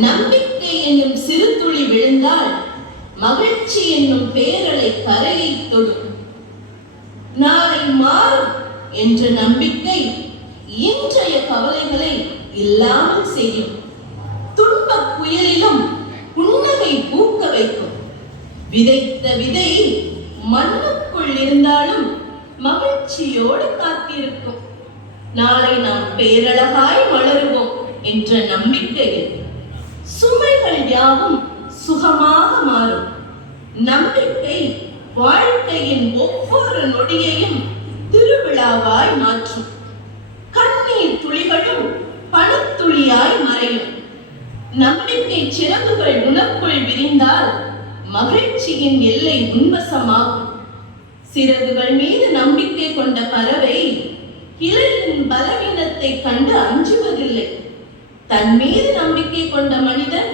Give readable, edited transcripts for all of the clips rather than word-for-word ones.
நம்பிக்கை என்னும் சிறு துளி விழுந்தால் மகிழ்ச்சி என்னும் பேரலை கரையை தொடும். நாளை மாறும் என்ற நம்பிக்கை இன்றைய கவலைகளை இல்லாமல் செய்யும். துன்பப் புயலிலும் புன்னகை பூக்க வைக்கும். விதைத்த விதை மண்ணுக்குள் இருந்தாலும் மகிழ்ச்சியோடு காத்திருக்கும். நாளை நாம் பேரழகாய் வளருவோம் என்ற நம்பிக்கையில் சுமைகள் யாவும் சுகமாக மாறும். நம்பிக்கை வாழ்க்கையின் ஒவ்வொரு நொடியையும் திருவிழாவாய் மாற்றும். கண்ணீர் துளிகளும் பணத்துளியாய் மறையும். நம்பிக்கை சிறகுகள் உனக்குள் விரிந்தால் மகிழ்ச்சியின் எல்லை உன்வசமாகும். சிறகுகள் மீது நம்பிக்கை கொண்ட பறவை இலையின் பலவீனத்தை கண்டு அஞ்சுவதில்லை. தன் மீது நம்பிக்கை கொண்ட மனிதன்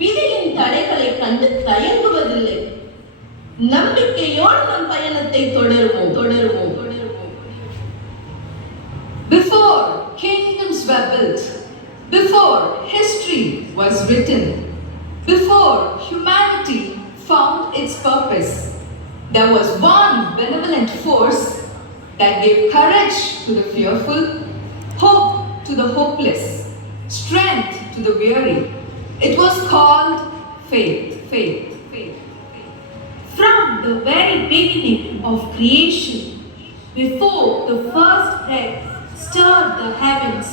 விதியின் தடைகளை கண்டு தயங்குவதில்லை. நம்பிக்கையோடு நம் பயணத்தை தொடருவோம். Before kingdoms were built, before history was written, before humanity found its purpose, there was one benevolent force that gave courage to the fearful, hope to the hopeless, strength to the weary. It was called faith. From the very beginning of creation, before the first breath stirred the heavens,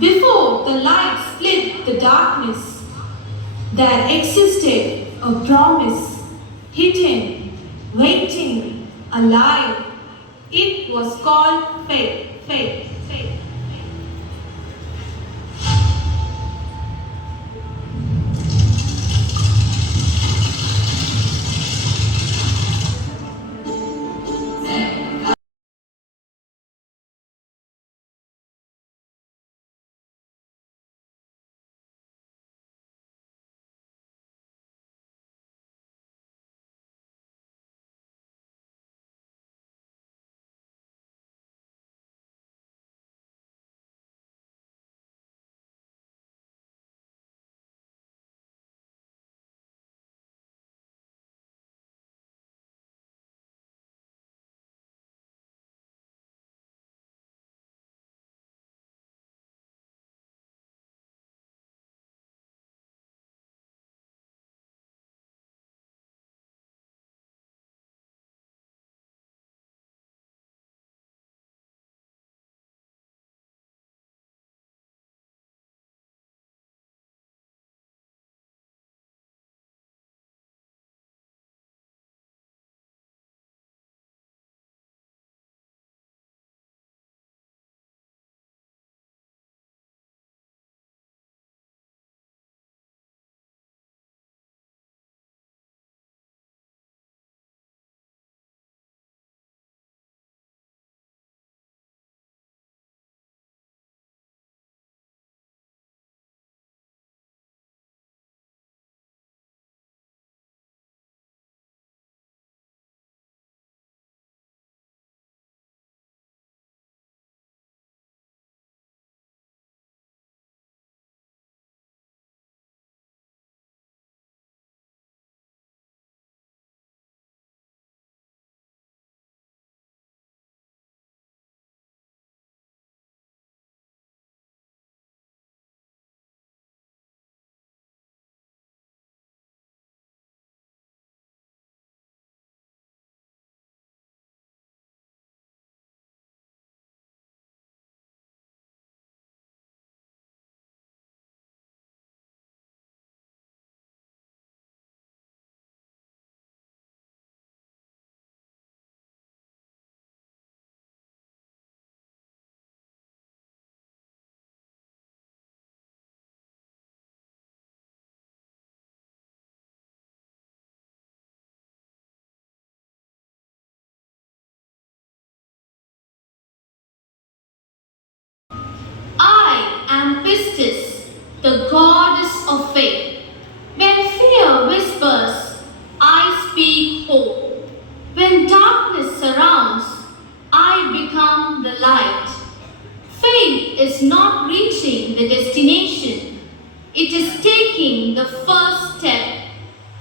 before the light split the darkness, there existed a promise, hidden, waiting, alive. It was called faith. Pistis, the goddess of faith. When fear whispers, I speak hope. When darkness surrounds, I become the light. Faith is not reaching the destination. It is taking taking the first step.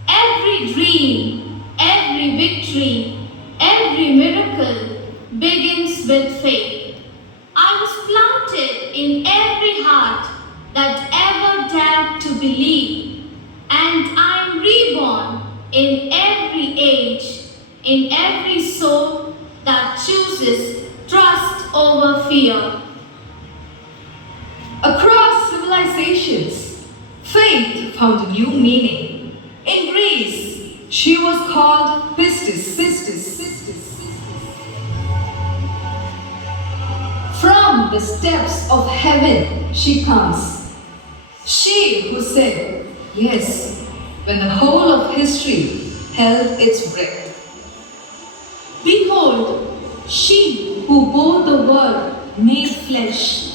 Every dream, every victory, every miracle begins with faith. I was planted in every heart that ever dared to believe, and I am reborn in every age, in every soul that chooses trust over fear. Across civilizations, faith found a new meaning. In Greece, she was called Pistis. From the steps of heaven she comes. She who said yes when the whole of history held its breath. Behold, she who bore the Word made flesh.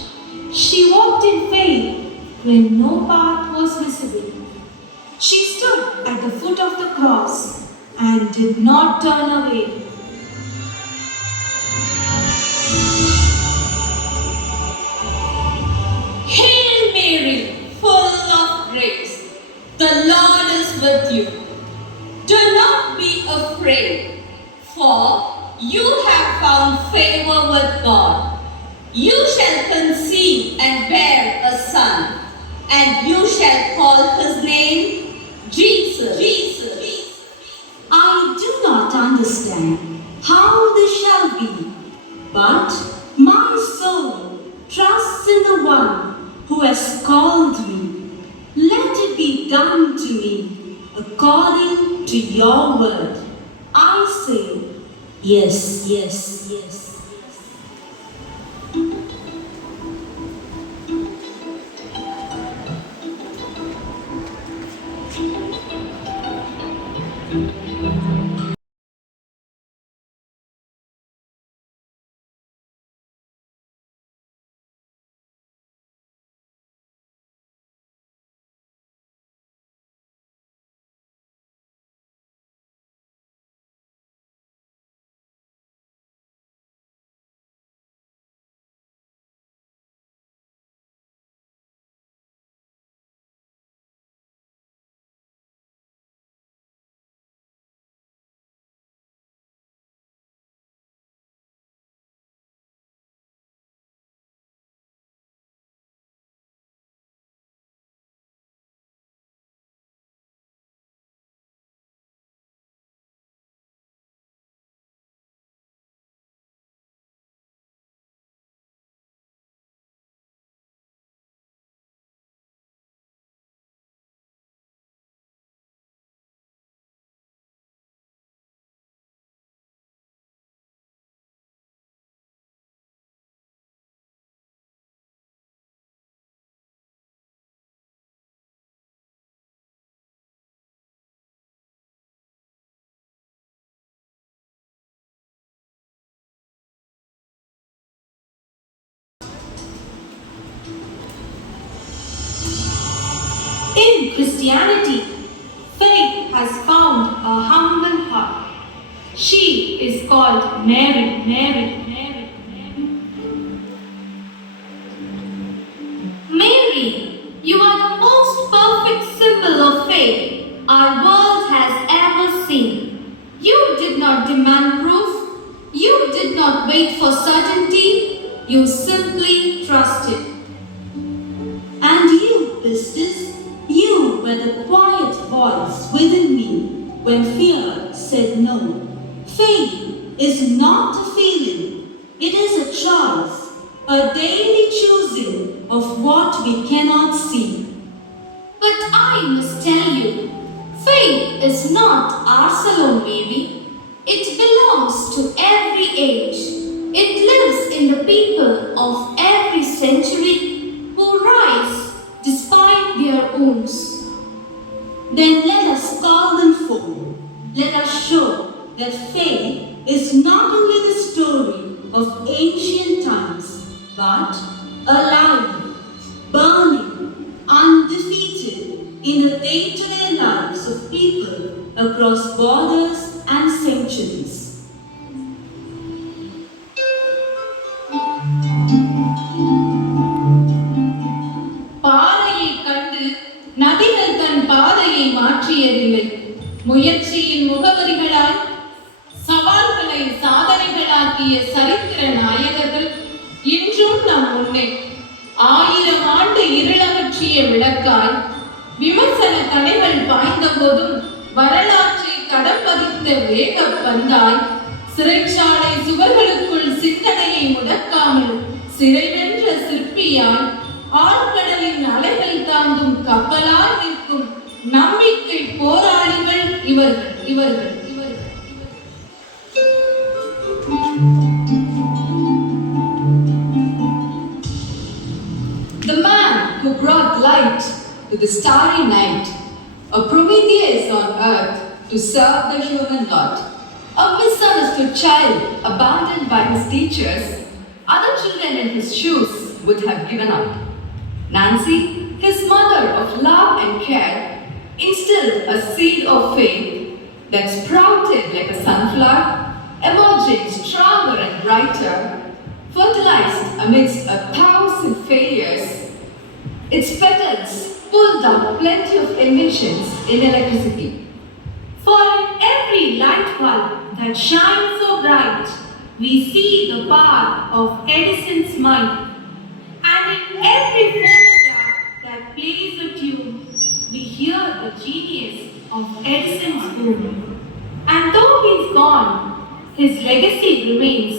She walked in faith when no path was visible. She stood at the foot of the cross and did not turn away. Hail Mary, full of grace, the Lord is with you. Do not be afraid, for you have found favor with God. You shall conceive and bear a son, and you shall call his name Jesus. I do not understand how this shall be, but my soul trusts in the one who has called me. Let it be done to me according to your word. I say, yes, yes, yes. In Christianity, faith has found a humble heart. She is called Mary. Mary, you are the most perfect symbol of faith our world has ever seen. You did not demand proof. You did not wait for certainty. You simply trusted. And you, Pistis, you were the quiet voice within me when fear said no. Faith is not a feeling, it is a choice, a daily choosing of what we cannot see. But I must tell you, faith is not Arcelon, Mary. It belongs to every age. It lives in the people of every century who rise despite their wounds. Then let us call them forth. Let us show that faith is not only the story of ancient times, but alive, burning, undefeated in the day-to-day lives of people across borders and centuries. பாறையை கண்டு நதிகள் தன் பாதையை மாற்றியதில்லை. முயற்சியின் முகவரிகளாய் சவால்களை சாதனைகளாக்கிய சரித்திர நாயகர்கள் இன்றும் நம் முன்னே 1000 ஆண்டு இருளகற்றிய விளக்காய் விமர்சன கடைகள் பாய்ந்த போதும் வரலாற்றை தடம் பதித்த வேக பந்தாய் சிறைச்சாலை சுவர்களுக்குள் சிந்தனையை முடக்காமல் சிறை வென்ற சிற்பியாய் ஆழ்கடலின் அலைகள் தாங்கும் கப்பலாய் நிற்கும் நம்பிக்கை போராளிகள் இவர்கள் இவர்கள் இவர்கள் The man who brought light to the starry night, a Prometheus on earth to serve the human lot, a misunderstood child abandoned by his teachers, other children in his shoes would have given up. Nancy, his mother of love and care, instilled a seed of faith that sprouted like a sunflower, emerging stronger and brighter, fertilized amidst 1,000 failures. Its petals pulled out plenty of inventions in electricity. For in every light bulb that shines so bright, we see the power of Edison's mind. And in every photograph that plays a tune, we hear the genius of Edison's boom. And though he's gone, his legacy remains,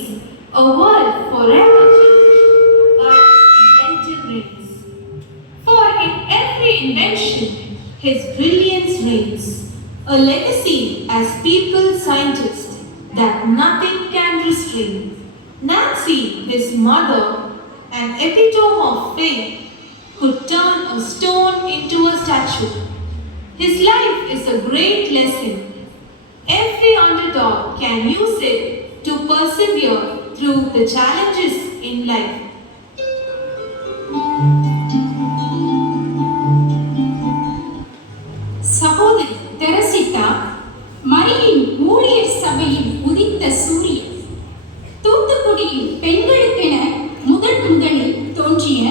a world forever changed by inventive rays. For in every invention, his brilliance reigns, a legacy as people scientist that nothing can restrain. Nancy, his mother, an epitome of faith, could turn a stone into a statue. His life is a great lesson. Every underdog can use it to persevere through the challenges in life. சகோதரி தெரசிட்டா மரியின் ஊழியர் சபையில் உதித்த சூரியன். தூத்துக்குடியில் பெண்களுக்கென முதலில் தோன்றிய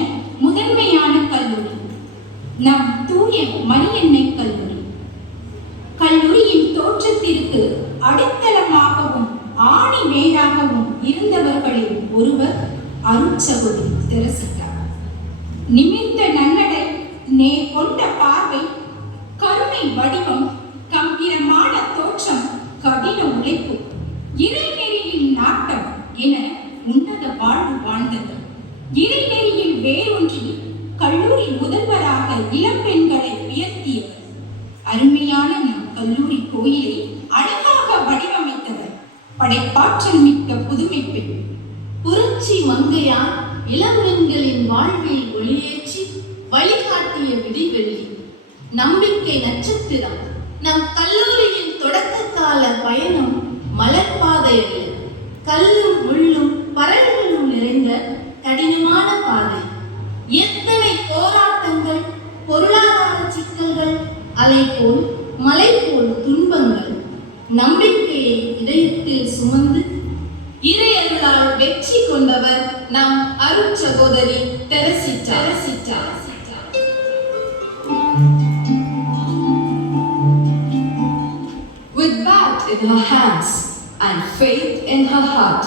முதன்மையான கல்லூரி நம் தூய மரியன்னை கல்லூரி. கல்லூரியின் தோற்றத்திற்கு அடித்தளமாகவும் ஆணி வேராகவும் இருந்தவர்களில் ஒருவர் அருட்சகோதரி தெரசிட்டா. நிமிர்ந்த நன்னடை, நேர் கொண்ட பார்வை, கருணை வடிவம், கம்பீரமான தோற்றம், கடின உழைப்பு, இறைநெறியில் நாட்டம் என உன்னத வாழ்வு வாழ்ந்தது. இறைநெறியில் வேரூன்றி கல்லூரி முதல்வராக இளம் பெண்களை உயர்த்தியவர். அருமையான நம் கல்லூரி கோயிலை அழகாக வடிவமைத்தவர் படைப்பாற்றல் மிக்க புதுமை பெண். புரட்சி மங்கையார் இளம்பெண்களின் வாழ்வில் ஒளியேற்றி வழிகாட்டிய விடிவெள்ளி, நம்பிக்கை நட்சத்திரம். நம் கல்லூரியின் தொடக்க கால பயணம் மலர்பாதை அல்ல, கல்லும் முள்ளும் பறவைகளும் நிறைந்த கடினமான பாதை. எத்தனை போராட்டங்கள், பொருளாதார சிக்கல்கள், அலை போல் மலை போல் துன்பங்கள். நம்பிக்கையை இதயத்தில் சுமந்து இறையருளால் வெற்றி கொண்டவர் நம் அருட்சகோதரி தெரசிட்டா. With bat in her hands and faith in her heart,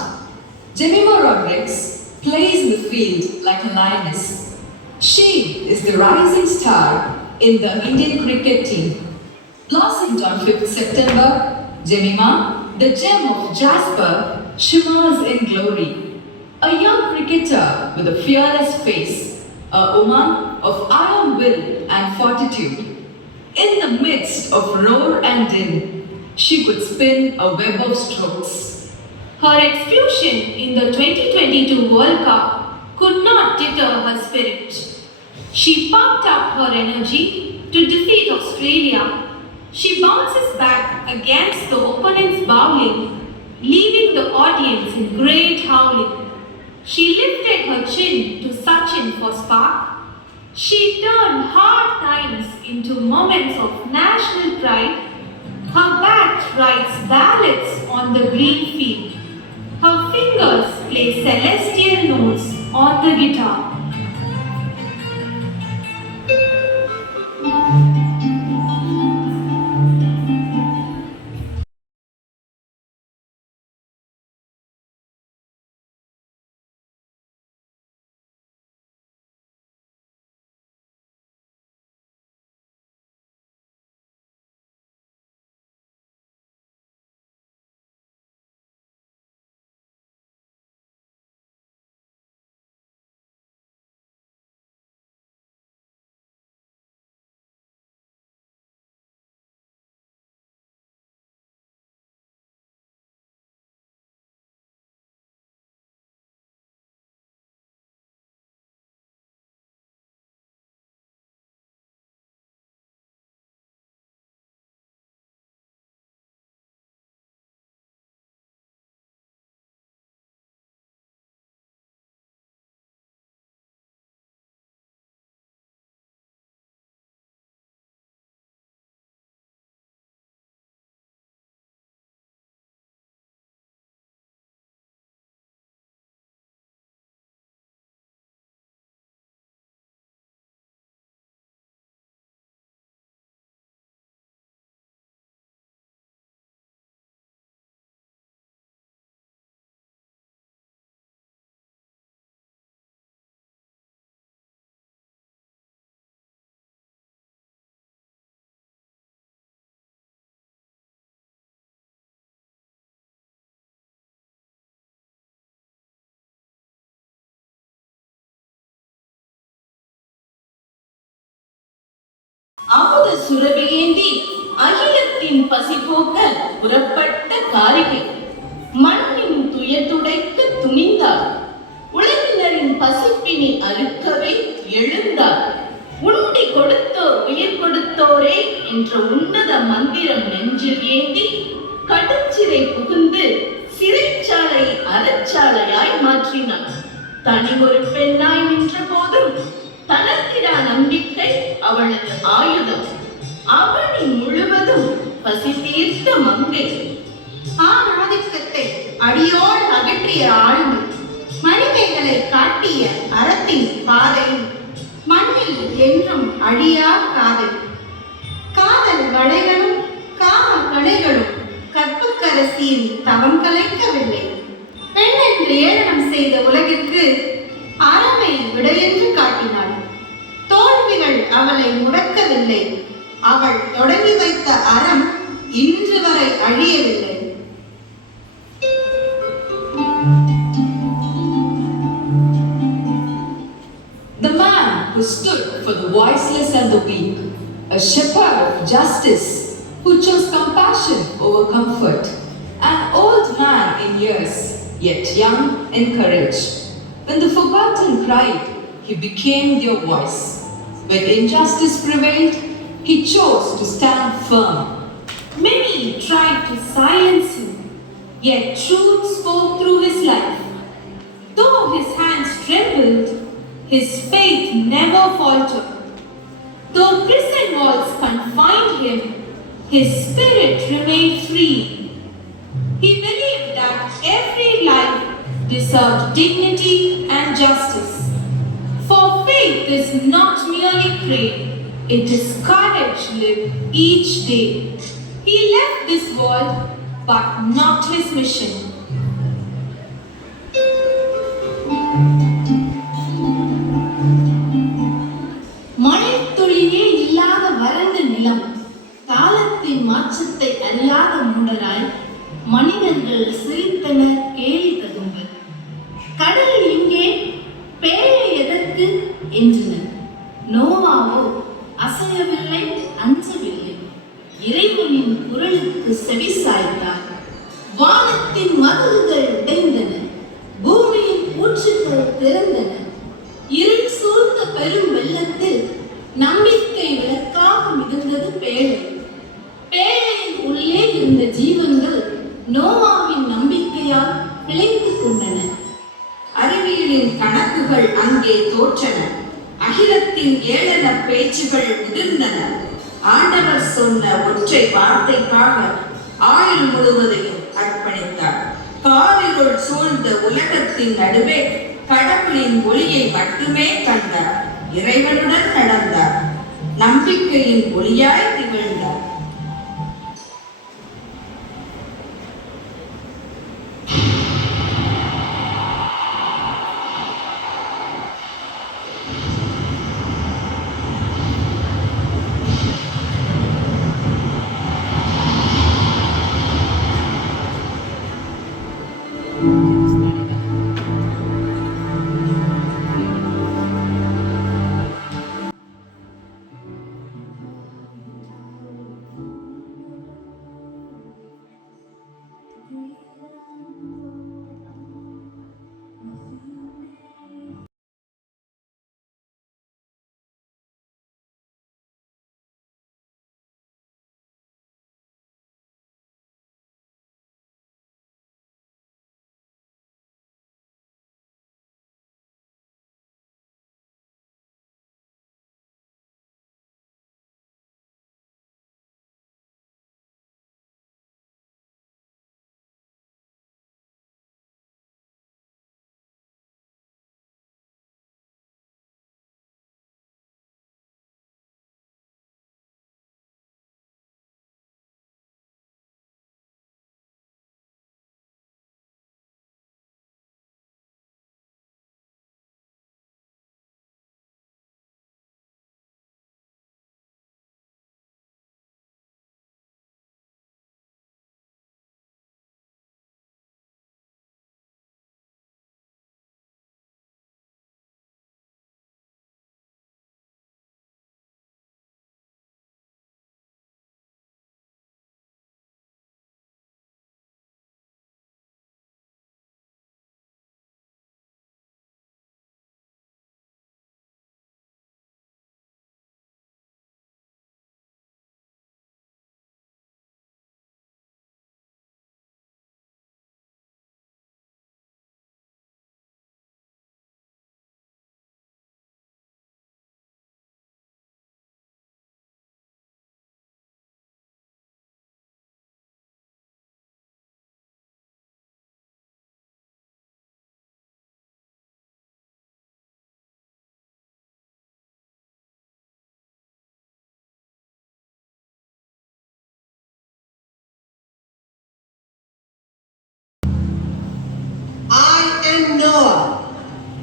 Jemima Rodrigues plays in the field like a lioness. She is the rising star in the Indian cricket team. Blossomed on 5th September, Jemima, the gem of Jasper, shimmers in glory. A young cricketer with a fearless face, a woman of iron will and fortitude. In the midst of roar and din, she could spin a web of strokes. Her exclusion in the 2022 World Cup could not deter her spirit. She pumped up her energy to defeat Australia. She bounces back against the opponent's bowling, leaving the audience in great howling. She lifted her chin to Sachin for spark. She turned hard times into moments of national pride. Her bat writes ballads on the green field. Her fingers play celestial notes on the guitar. அமுத சுரபி ஏந்தி அகிலத்தின் பசி போக்க புறப்பட்ட காரிகை மண்ணின் துயர் துடைக்க துணிந்தார். உலகினரின் பசிப்பினி அறுக்கவே எழுந்தார். உண்டி கொடுத்தோர் உயிர் கொடுத்தோரே என்ற உன்னத மந்திரம் நெஞ்சில் ஏந்தி கடுஞ்சிறை புகுந்து சிறைச்சாலை அறச்சாலையாய் மாற்றினார். தனி ஒரு பெண்ணாய் நின்ற போதும் தளர்த்திடா நம்பிக்கை அவளது ஆயுதம். அவனி முழுவதும் பசி தீர்த்த மங்கை. ஆணாதிக்கத்தை அடியோடு அகற்றிய ஆளுமை, மணிமேகலை காட்டிய அறத்தின் பாதை, மண்ணில் என்றும் அழியா காதல். காதல் வளைகளும் காம கலைகளும் கற்புக்கரசியின் தவம் கலைக்கவில்லை. பெண் என்று ஏளனம் செய்த உலகிற்கு அறமை விடையென்று காட்டினாள். தோல்விகள் அவளை முடக்கவில்லை. அவள் தொடங்கி வைத்த அறம் இன்று வரை அழியவில்லை. The man who stood for the voiceless and the weak, a shepherd of justice who chose compassion over comfort, an old man in years, yet young in courage. When the forgotten cried, he became their voice. When injustice prevailed, he chose to stand firm. Many tried to silence him, yet truth spoke through his life. Though his hands trembled, his faith never faltered. Though prison walls confined him, his spirit remained free. He believed that every life deserved dignity and justice. For faith is not merely praying, it is courage lived each day. He left this world, but not his mission. மழைத்துளியே இல்லாத வறண்ட நிலம், காலத்தின் மாற்றத்தை அறியாத மூடராய் மனிதர்கள் சிரித்தனர் கேலி ததும்ப. கடல் எங்கே, பேழை எதற்கு என்றனர். நோவாவோ அசையவில்லை, அஞ்சவில்லை. இறைவனின் குரலுக்கு செவிசாய்த்தார். வானத்தின் மதகுகள் உடைந்தன, பூமியின் ஊற்றுகள் திறந்தன. இருள் சூழ்ந்த பெரும் வெள்ளத்தில் நம்பிக்கை விளக்காக மிதந்தது பேழை. பேழையின் உள்ளே இருந்த ஜீவன்கள் நோவாவின் நம்பிக்கையால் பிழைத்துக் கொண்டன. அறிவியலின் கணக்குகள் அங்கே தோற்றன. அகிலத்தின் ஏளன பேச்சுகள் உதிர்ந்தன. ஆண்டவர் சொன்ன ஒற்றை வார்த்தைக்காக ஆயுள் முழுவதையும் அர்ப்பணித்தார். காரிருள் சூழ்ந்த உலகத்தின் நடுவே கடவுளின் ஒளியை மட்டுமே கண்டார். இறைவனுடன் நடந்தார். நம்பிக்கையின் ஒளியாய் திகழ்ந்தார்.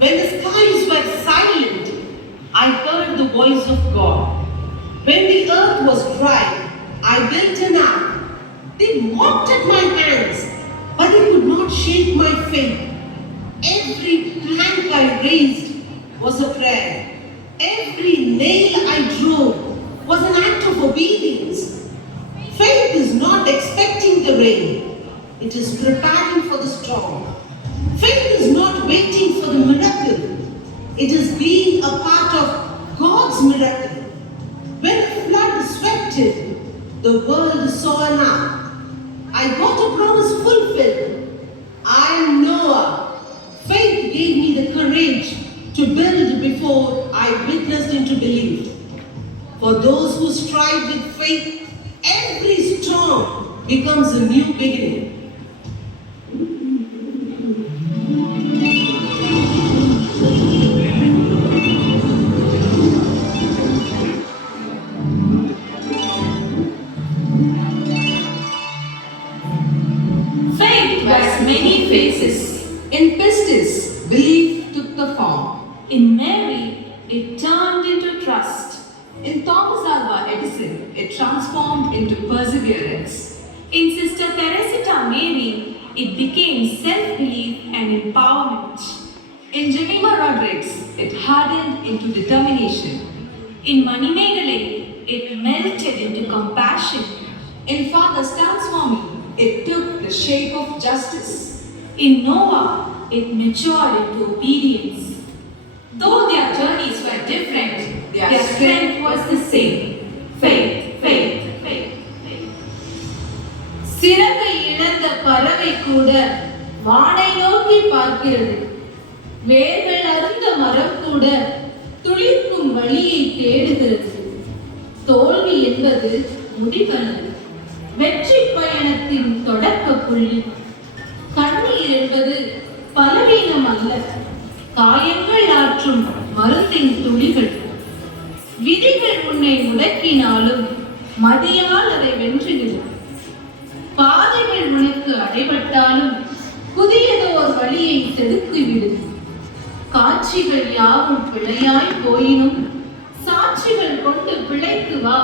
When the skies were silent, I heard the voice of God. When the earth was dry, I built an ark. They mocked at my hands, but they could not shake my faith. Every plank I raised was a prayer. Every nail I drove was an act of obedience. Faith is not expecting the rain. It is preparing for the storm. Faith is not waiting for the miracle. It is being a part of God's miracle. When the flood swept in, the world saw an ark. I got a promise fulfilled. I am Noah. Faith gave me the courage to build before I witnessed and to believe. For those who strive with faith, every storm becomes a new beginning. Faith wears many faces. In Pistis, belief took the form. In Mary, it turned into trust. In Thomas Alva Edison, it transformed into perseverance. In Sister Teresita Mary, it became self-belief and empowerment. In Jemima Rodriguez, it hardened into determination. In Manimegalai, it melted into compassion. In Father Stan Swami, it took the shape of justice. In Noah, it matured into obedience. Though their journeys were different, their strength was the same. Faith, faith, faith, faith. சிறகை இழந்த பறவை கூட வானை நோக்கி பார்க்கிறது. வேர்கள் அருந்த மரம் கூட துளிர்க்கும் வழியை தேடுகிறது. தோல்வி என்பது முடிவல்ல, வெற்றி பயணத்தின் தொடக்க புள்ளி. கண்ணீர் என்பது பலவீனம் அல்ல, காயங்கள் ஆற்றும் மருந்தின் துளிகள். விதிகள் உன்னை முடக்கினாலும் மதியால் அதை வென்றுவிடும். பாதைகள் உனக்கு அடைபட்டாலும் புதியதோர் வழியை செதுக்கிவிடும். காட்சிகள் யாவும் பிழையாய் போயினும் சாட்சிகள் கொண்டு பிழைத்து வா.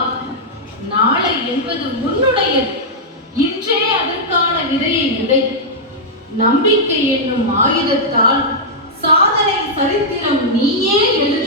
நாளை என்பது உன்னுடையது, இன்றே அதற்கான விதையை விதை. நம்பிக்கை என்னும் ஆயுதத்தால் சாதனை சரித்திரம் நீயே எழுது.